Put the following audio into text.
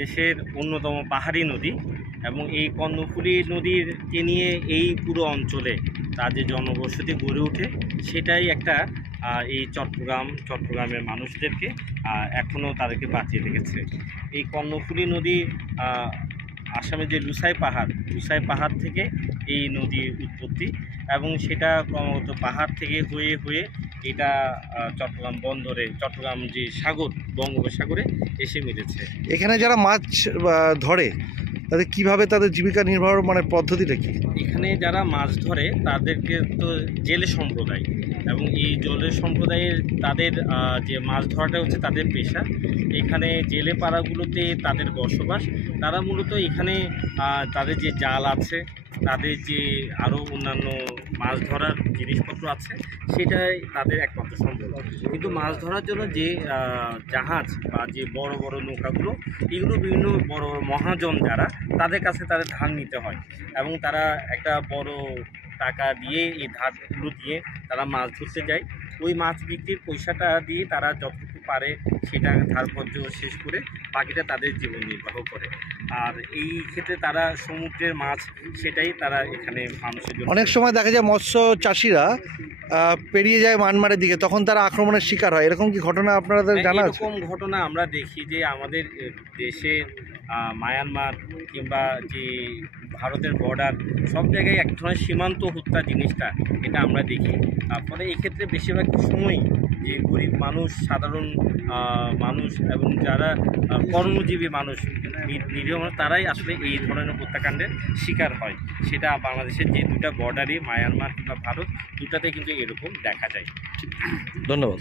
বাংলাদেশের অন্যতম পাহাড়ি নদী এবং এই কর্ণফুলী নদীরকে নিয়ে এই পুরো অঞ্চলে যে জনবসতি গড়ে ওঠে, সেটাই একটা এই চট্টগ্রাম, চট্টগ্রামের মানুষদেরকে এখনও তাদেরকে বাঁচিয়ে রেখেছে। এই কর্ণফুলী নদী আসামের যে লুসাই পাহাড় লুসাই পাহাড় থেকে এই নদীর উৎপত্তি এবং সেটা ক্রমাগত পাহাড় থেকে হয়ে হয়ে এটা চট্টগ্রাম বন্দরে চট্টগ্রাম যে সাগর বঙ্গোপসাগরে এসে মিলেছে। এখানে যারা মাছ ধরে তাদের কীভাবে তাদের জীবিকা নির্বাহ মানে পদ্ধতিটা কি? এখানে যারা মাছ ধরে তাদেরকে তো জেলে সম্প্রদায় এবং এই জেলে সম্প্রদায়ের তাদের যে মাছ ধরাটা হচ্ছে তাদের পেশা। এখানে জেলে পাড়াগুলোতে তাদের বসবাস। তারা মূলত এখানে তাদের যে জাল আছে তাদের যে আরও অন্যান্য মাছ ধরার জিনিসপত্র আছে, সেটাই তাদের একমাত্র সম্ভব কিন্তু মাছ ধরার জন্য যে জাহাজ বা যে বড় বড় নৌকাগুলো, এগুলো বিভিন্ন বড় মহাজন যারা, তাদের কাছে তাদের ধান নিতে হয়। এবং তারা একটা বড় টাকা দিয়ে এই ধারগুলো দিয়ে তারা মাছ ধরতে যায়। ওই মাছ বিক্রির পয়সাটা দিয়ে তারা যতটুকু পারে সেটা ধার কর্য শেষ করে বাকিটা তাদের জীবন নির্বাহ করে। আর এই ক্ষেত্রে তারা সমুদ্রের মাছ সেটাই তারা এখানে মানুষের জন্য অনেক সময় দেখা যায় মৎস্য চাষিরা পেরিয়ে যায় মানমারের দিকে তখন তারা আক্রমণের শিকার হয়। এরকম কি ঘটনা আপনাদের হ্যাঁ, জানা এরকম ঘটনা আমরা দেখি যে আমাদের এ, দেশের মায়ানমার কিংবা যে ভারতের বর্ডার সব জায়গায় এক ধরনের সীমান্ত হত্যা জিনিসটা এটা আমরা দেখি। ফলে এক্ষেত্রে বেশিরভাগ সময়ই যে গরিব মানুষ সাধারণ মানুষ এবং যারা কর্মজীবী মানুষ নিরীহ মানুষ তারাই আসলে এই ধরনের হত্যাকাণ্ডের শিকার হয়। সেটা বাংলাদেশের যে দুটা বর্ডারে মায়ানমার কিংবা ভারত দুটাতে কিন্তু এরকম দেখা যায়। ধন্যবাদ।